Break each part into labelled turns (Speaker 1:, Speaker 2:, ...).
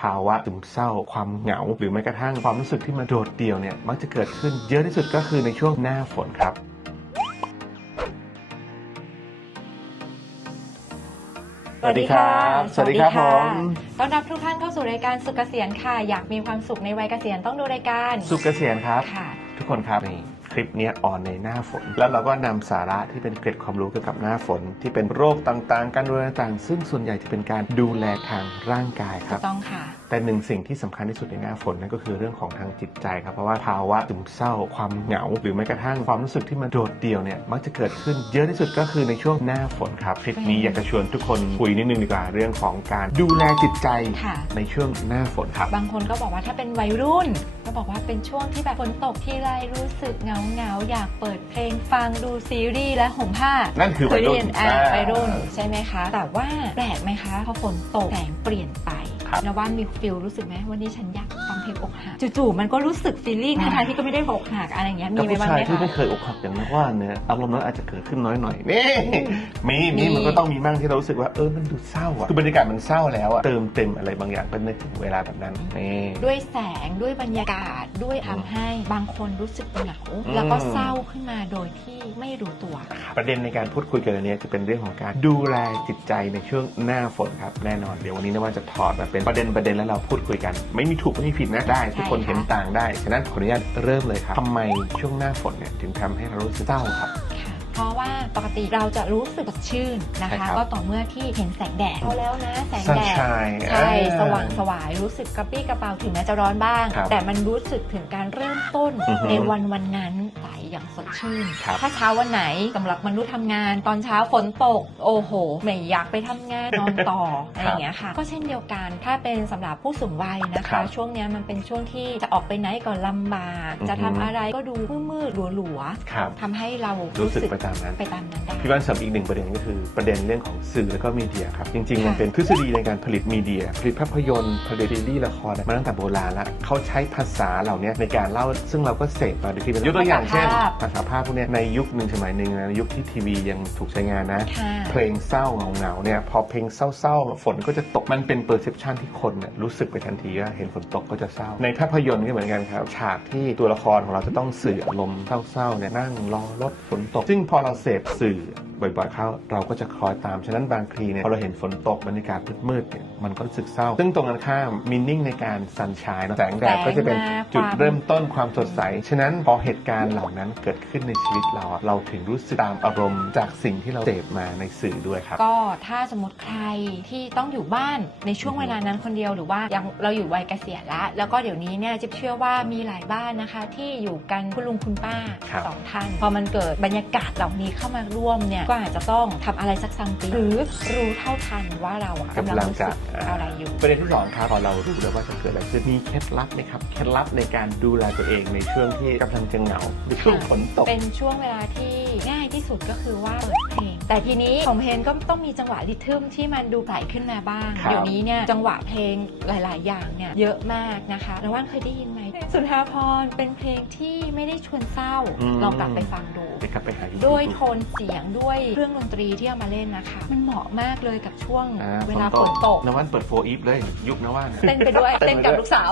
Speaker 1: ภาวะซึมเศร้า ความเหงา หรือแม้กระทั่งความรู้สึกที่มันโดดเดี่ยวเนี่ยมักจะเกิดขึ้นเยอะที่สุดก็คือในช่วงหน้าฝนครับสวัสดีครับ สวัสดีครับผม
Speaker 2: ต้อนรับทุกท่านเข้าสู่รายการสุขเกษียณค่ะ อยากมีความสุขในวัยเกษียณต้องดูรายการ
Speaker 1: สุขเกษียณครับ
Speaker 2: ค่ะ
Speaker 1: ทุกคนครับนี่ค ลิปนี้ยออนในหน้าฝน แล้วเราก็นำสาระที่เป็นเกร็ดความรู้เกี่ยวกับหน้าฝน ที่เป็นโรคต่างๆ การดูแลต่างๆ ซึ่งส่วนใหญ่จะเป็นการดูแลทางร่างกายครับ
Speaker 2: กต้องค่ะ
Speaker 1: แต่หนึ่งสิ่งที่สำคัญที่สุดในหน้าฝนนั่นก็คือเรื่องของทางจิตใจครับเพราะว่าภาวะซึมเศร้าความเหงา หรือแม้กระทั่งความรู้สึกที่มันโดดเดี่ยวเนี่ยมักจะเกิดขึ้นเยอะที่สุดก็คือในช่วงหน้าฝนครับคลิปนี้อยากจะชวนทุกคนคุยนิดนึงดีกว่าเรื่องของการดูแลจิตใจ
Speaker 2: ค่ะ
Speaker 1: ในช่วงหน้าฝนครับ
Speaker 2: บางคนก็บอกว่าถ้าเป็นวัยรุ่น ก็บอกว่าเป็นช่วงที่แบบฝนตกทีไรรู้สึกเหงาเหงาๆอยากเปิดเพลงฟังดูซีรีส์และห่มผ้า
Speaker 1: นั่นคือวัยรุ่น
Speaker 2: เคได้ยิอ่า
Speaker 1: อ่า
Speaker 2: วัยรุ่นใช่ไหมคะ แต่ว่าแปลกไหมคะพอฝนตกแสงเปลี่ยนไป
Speaker 1: ครับ
Speaker 2: นะว่ามีฟิลรู้สึกไหมวันนี้ฉันอยาก เพลงอกหักจู่ๆมันก็รู้สึกฟีลลิ่งทั้งๆที่ก็ไม่ได้อกหักอะไรอย่างเงี้ย
Speaker 1: กับ
Speaker 2: มีไหม
Speaker 1: ผู้
Speaker 2: บ้าง
Speaker 1: ชาย
Speaker 2: ไหม
Speaker 1: ที่
Speaker 2: คะ
Speaker 1: ไม่เคยอกหักอย่างนักว่าเนี่ยอารมณ์นั้นอาจจะเกิดขึ้นน้อยหน่อยนี่มี
Speaker 2: มี
Speaker 1: มี มันก็ต้องมีบ้างที่เรารู้สึกว่าเออมันดูเศร้าอะคือบรรยากาศมันเศร้าแล้วอะเติมเต็มอะไรบางอย่างก็นึกถึงเวลาแบบนั้นนี่
Speaker 2: ด้วยแสงด้วยบรรยากาศด้วยทำให้บางคนรู้สึกเหงา
Speaker 1: อืม
Speaker 2: แล้วก็เศร้าขึ้นมาโดยที่ไม่รู้ตัว
Speaker 1: ประเด็นในการพูดคุยกันวันนี้จะเป็นเรื่องของการดูแลจิตใจในช่วงหน้าฝนครับแน่นอนเดี๋ยววันนี้นะว่าจะถอดมาเป็นประเด็นประเด็นแล้วเราพูดคุยกัน ไม่มีถูกไม่มีผิดนะได้ทุกคน
Speaker 2: ใช่ค่ะ
Speaker 1: เห็นต่างได้ฉะนั้นขออนุญาตเริ่มเลยครับทำไมช่วงหน้าฝนเนี่ยถึงทำให้เรารู้สึกเศร้าครับ
Speaker 2: ค่ะ เพราะว่าปกติเราจะรู้สึกสดชื่นนะ
Speaker 1: ใช่
Speaker 2: คะ
Speaker 1: ครับ
Speaker 2: ก็ต่อเมื่อที่เห็นแสงแดดเอาแล้วนะ แสงแดด
Speaker 1: Sunshine
Speaker 2: ใช่
Speaker 1: อ่า
Speaker 2: สว่างสวายรู้สึกกระปี้กระเป๋าถึงแม้จะร้อนบ้าง
Speaker 1: ครับ
Speaker 2: แต่มันรู้สึกถึงการเริ่มต้น
Speaker 1: อือฮึ
Speaker 2: ในวันวันนั้นใสอย่างสดชื่น
Speaker 1: ครับ
Speaker 2: ถ้าเช้าวันไหนสำหรับมนุษย์ทำงาน ตอนเช้าฝนตก โอ้โห ไม่อยากไปทำงานนอนต่ออะไรอย่างเงี้ยค่ะ ก็เช่นเดียวกันถ้าเป็นสำหรับผู้สูงวัยนะ
Speaker 1: ครั
Speaker 2: คะ
Speaker 1: บ
Speaker 2: ช่วงเนี้ยมันเป็นช่วงที่จะออกไปไหนก็ลำบาก
Speaker 1: อือฮึ
Speaker 2: จะทำอะไรก็ดูมืดๆหลัว
Speaker 1: ครับ
Speaker 2: ๆทำให้เรา
Speaker 1: รู้สึกไปตามนั้น
Speaker 2: ไปตามนั้นได้
Speaker 1: พี่บ้านเสริมอีกหนึ่งประเด็นก็คือประเด็นเรื่องของสื่อและก็มีเดียครับ จริงๆ มัน
Speaker 2: ค่ะ
Speaker 1: เป็นทฤษฎีในการผลิตมีเดีย ผลิตภาพยนตร์ผลิตซีรีส์ละครมาตั้งแต่โบราณแล้วเขาใช้ภาษาเหล่านี้ในการเล่าซึ่งเราก็เสพมาโดยที่ยกตัวอย่างเช่น ภาษาภาพพวกเนี้ยในยุคหนึ่งสมัยหนึ่งนะยุคที่ทีวียังถูกใช้งานนะ
Speaker 2: ค่ะ
Speaker 1: เพลงเศร้าเหงาๆเนี่ยพอเพลงเศร้าๆฝนก็จะตกมันเป็นเปอร์เซพชันที่คนเนี่ยรู้สึกไปทันทีว่าเห็นฝนตกก็จะเศร้า ในภาพยนตร์ก็เหมือนกันครับฉากที่ตัวละครของเราจะต้องสื่ออารมณ์เศร้าๆเนี่ยนั่งรอรถฝนตกซึ่งพอเราเสพสื่อบ่อยๆเข้าเราก็จะคล้อยตาม ฉะนั้นบางทีเนี่ยพอเราเห็นฝนตกบรรยากาศมืดๆเนี่ยมันก็รู้สึกเศร้า ซึ่งตรงกันข้ามมินนิ่งในการสันชายแสงแดดก็จะเป็น
Speaker 2: แสงมา
Speaker 1: จุด
Speaker 2: ความ
Speaker 1: เริ่มต้นความสดใส ฉะนั้นพอเหตุการณ์เหล่านั้นเกิดขึ้นในชีวิตเราอะเราถึงรู้สึกตามอารมณ์จากสิ่งที่เราเสพมาในสื่อด้วยครับ
Speaker 2: ก็ถ้าสมมติใครที่ต้องอยู่บ้านในช่วงเวลานั้นคนเดียวหรือว่ายังเราอยู่วัยเกษียณแล้วแล้วก็เดี๋ยวนี้เนี่ยจิ๊บเชื่อว่ามีหลายบ้านนะคะ ที่อยู่กันคุณลุงคุณป้า
Speaker 1: ครับ
Speaker 2: สองท่านพอมันเกิดบรรยากาศเหล่านี้เข้ามาร่วมเนี่ยก็อาจจะต้องทำอะไรสักซัมติงหรือรู้เท่าทันว่าเราอะกำลังรู้สึกอะไรอยู่
Speaker 1: ประเด็นที่สองครับพอเรารู้แล้วว่าจะเกิดอะไรขึ้นมีเคล็ดลับไหมครับเคล็ดลับในการดูแลตัวเองในช่วงที่กำลังจะเหงาในช่วงฝนตก
Speaker 2: เป็นช่วงเวลาที่ง่ายที่สุดก็คือว่าเปิดเพลงแต่ทีนี้ของเพลงก็ต้องมีจังหวะริทึมที่มันดูใสขึ้นมาบ้าง
Speaker 1: ครับ
Speaker 2: เดี๋ยวนี้เนี่ยจังหวะเพลงหลาย ๆ อย่างเนี่ยเยอะมากนะคะแล้วว่านเคยได้ยินไหมสุนทรภรณ์เป็นเพลงที่ไม่ได้ชวนเศร้า
Speaker 1: อืม
Speaker 2: ลองกลับไปฟังดู
Speaker 1: ไปกลับไปหา YouTube
Speaker 2: ด้วยโทนเสียงด้วยเครื่องดนตรีที่เอามาเล่นนะคะ มันเหมาะมากเลยกับช่วง
Speaker 1: อ่า
Speaker 2: เวลาฝนตก
Speaker 1: นวันเปิดโฟอีฟเลย ยุคนวัน
Speaker 2: เต้นไปด้วยเต้นกับลูกสาว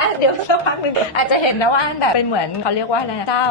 Speaker 2: อะเดี๋ยวสักพักหนึ่งอาจจะเห็นนะว่าอันแบบเป็นเหมือนเขาเรียกว่าอะไรนะเจ้า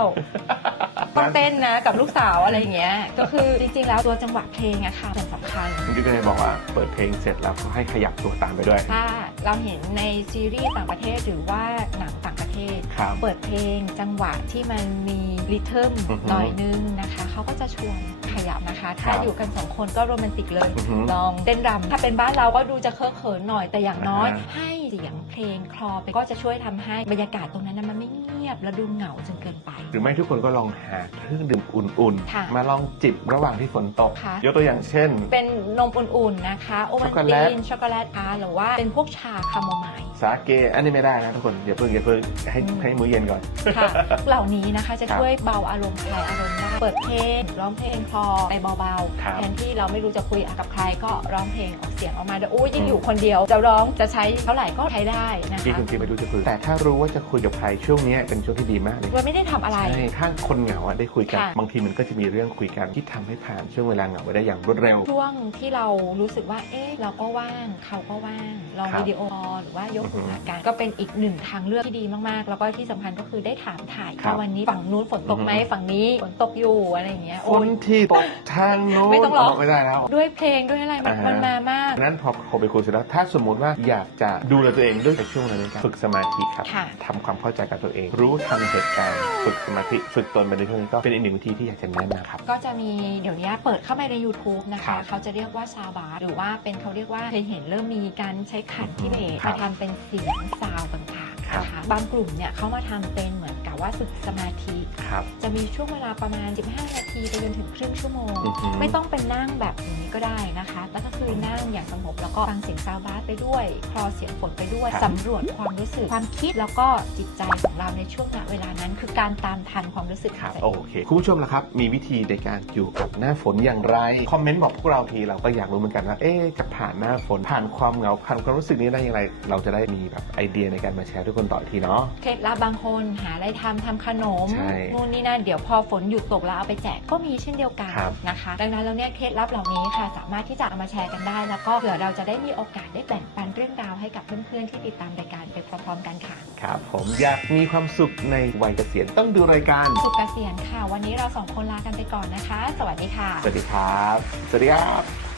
Speaker 2: ต้องเต้นนะกับลูกสาวอะไรอย่างเงี้ย ก็คือจริงๆแล้วตัวจังหวะเพลงอะค่ะเป็นสำคัญ
Speaker 1: คุณยุ้ยก็เลยบอกว่าเปิดเพลงเสร็จแล้วก็ให้ขยับตัวตามไปด้วย
Speaker 2: ถ้าเราเห็นในซีรีส์ต่างประเทศหรือว่าหนังต่างประ เทศ
Speaker 1: ครับ
Speaker 2: เปิดเพลงจังหวะที่มันมีริทึม
Speaker 1: อือฮึ
Speaker 2: หน่อยนึงนะคะ เขาก็จะชวนขยับนะคะ ถ้า
Speaker 1: ครับ
Speaker 2: อยู่กันสองคนก็โรแมนติกเลย
Speaker 1: อือฮึ
Speaker 2: ลองเต้นรำถ้าเป็นบ้านเราก็ดูจะเคอะเขินหน่อยแต่อย่างน้อย
Speaker 1: อ่าฮะ
Speaker 2: ให้เสียงเพลงคลอไปก็จะช่วยทำให้บรรยากาศตรงนั้นนะมันไม่เงียบและดูเหงาจนเกินไป
Speaker 1: หรือไม่ทุกคนก็ลองหาเครื่องดื่มอุ่น
Speaker 2: ค่ะ
Speaker 1: ๆ มาลองจิบระหว่างที่ฝนตก
Speaker 2: ค่ะ
Speaker 1: ยกตัวอย่างเช่น
Speaker 2: เป็นนมอุ่นๆนะคะ โอวั
Speaker 1: ช็
Speaker 2: น
Speaker 1: อกโกแล
Speaker 2: ติ
Speaker 1: ต
Speaker 2: นช็อกโกแลตอาร์หรือว่าเป็นพวกชาคาโมไมล์
Speaker 1: สาเกอันนี้ไม่ได้นะทุกคนอย่าเพิ่งอย่าเพิ่งให้
Speaker 2: อืม
Speaker 1: ให้มื้อเย็นก่อน
Speaker 2: ค่ะ เหล่านี้นะคะจะ
Speaker 1: ครับ
Speaker 2: ช่วยเบาอารมณ์คลายอารมณ์ได้ เปิดเพลงร้องเพลงคลอไปเบา
Speaker 1: ครับ
Speaker 2: ๆ แทนที่เราไม่รู้จะคุยกับใครก็ร้องเพลงออกเสียงออกมาโอ้ยยิ่งอยู่คนเดียว จะร้องจะใช้เท่าไหร่ก็ใช้ได้นะ
Speaker 1: ที่
Speaker 2: คะ
Speaker 1: คุณทีไม่รู้จะคุยแต่ถ้ารู้ว่าจะคุยกับใครช่วงเนี้ยเป็นช่วงที่ดีมากเลย
Speaker 2: เราไม่ได้ทำอะไร
Speaker 1: ใช่ ถ้าคนเหงาอะได้คุยกัน
Speaker 2: ค่ะ
Speaker 1: บางทีมันก็จะมีเรื่องคุยกันที่ทำให้ผ่านช่วงเวลาเหงาไปได้อย่างรวดเร็ว
Speaker 2: ช่วงที่เรารู้สึกว่า เอ๊ะ เราก็ว่าง เขาก็ว่าง ลอง
Speaker 1: ครับ
Speaker 2: วิดีโอคอลหรือว่ายก
Speaker 1: อือฮึ
Speaker 2: หูหากันก็เป็นอีกหนึ่งทางเลือกที่ดีมากๆ แล้วก็ที่สำคัญก็คือได้ถามถ่าย
Speaker 1: ครับ
Speaker 2: ว่าวันนี้ฝั่งนู้นฝนตกไหม
Speaker 1: อือฮึ
Speaker 2: ฝั่งนี้ฝนตกอยู่อะไรอย่างเงี้ย
Speaker 1: ค
Speaker 2: โอ้
Speaker 1: น
Speaker 2: ย
Speaker 1: ที่ตกทางโน้น
Speaker 2: ไม่ต้องร้อง
Speaker 1: ไม่ได้แล้ว
Speaker 2: ด้วยเพลงด้วยอะไรมัน
Speaker 1: อ่าฮะ
Speaker 2: มันมามาก
Speaker 1: นั้นพอโทรไปคุยเสร็จแล้วถ้าสมมติว่าอยากจะดูแลตัวเองด้วยในช่วงเวลานี้ครับฝึกสมาธิครับ
Speaker 2: ค่ะ
Speaker 1: ทำความเข้าใจกับตัวเอง รู้ทันเหตุการณ์ฝึกสมา ธิฝึกตนไปในช่วงนี้ก็เป็นอีกหนึ่งวิธีที่อยากจะแนะนำครับ
Speaker 2: ก็จะมีเดี๋ยวนี้เปิดเข้าไปใน YouTube นะ
Speaker 1: ครั
Speaker 2: คะ
Speaker 1: บ
Speaker 2: เขาจะเรียกว่าซาวบาร์หรือว่าเป็นเขาเรียกว่าเคยเห็นเริ่มมีการใช้ขันที่เบส
Speaker 1: ครับ
Speaker 2: มาทำเป็นเสียงซาวต่างๆ
Speaker 1: ครับ
Speaker 2: นะคะบางกลุ่มเนี่ยเขามาทำเป็นเหมือนกับว่าฝึกสมาธิ
Speaker 1: ครับ
Speaker 2: จะมีช่วงเวลาประมาณ 15 นาทีไปจนถึงครึ่งชั่วโมง
Speaker 1: อือหือ
Speaker 2: ไม่ต้องเป็นนั่งแบบนี้ก็ได้นะคะแล้วก็คือนั่งอย่างสงบแล้วก็ฟังเสียงซาวบาสไปด้วยคลอเสียงฝนไปด้วย
Speaker 1: ครับ
Speaker 2: สำรวจความรู้สึกความคิดแล้วก็จิตใจของเราในช่วงเวลานั้น คือการตามทันความรู้สึก
Speaker 1: ครับ
Speaker 2: ของ
Speaker 1: โอ
Speaker 2: ตัวเอง
Speaker 1: เคคุณผู้ชมล่ะครับมีวิธีในการอยู่กับหน้าฝนอย่างไรคอมเมนต์บอกพวกเราทีเราก็อยากรู้เหมือนกันว่าเอ๊ะจะผ่านหน้าฝนผ่านความเหงาผ่านความรู้สึกนี้ได้อย่างไร เราจะได้มีแบบไอเดียในการมาแชร์ทุกคนต่ออีกทีเนาะ
Speaker 2: เคล็ดลับบางคนหาอะไรทำทำขนม
Speaker 1: ใช่
Speaker 2: นู่นนี่นั่นเดี๋ยวพอฝนหยุดตกแล้วเอาไปแจกก็มีเช่นเดียวกัน
Speaker 1: ครับ
Speaker 2: นะคะ ดังนั้นแล้วเนี่ยเคล็ดลับเหล่านี้ค่ะ สามารถที่จะเอามาแชร์กันได้ แล้วก็เผื่อเราจะได้มีโอกาสได้แบ่งปันเรื่องราวให้กับเพื่อนๆที่ติดตามรายการไปพร้อมๆกันค่ะ
Speaker 1: ครับผมอยากมีความสุขในวัยเกษียณต้องดูรายการ
Speaker 2: สุขเกษียณค่ะ วันนี้เราสองคนลากันไปก่อนนะคะ สวัสดีค่ะ
Speaker 1: สวัสดีครับ สวัสดีครับ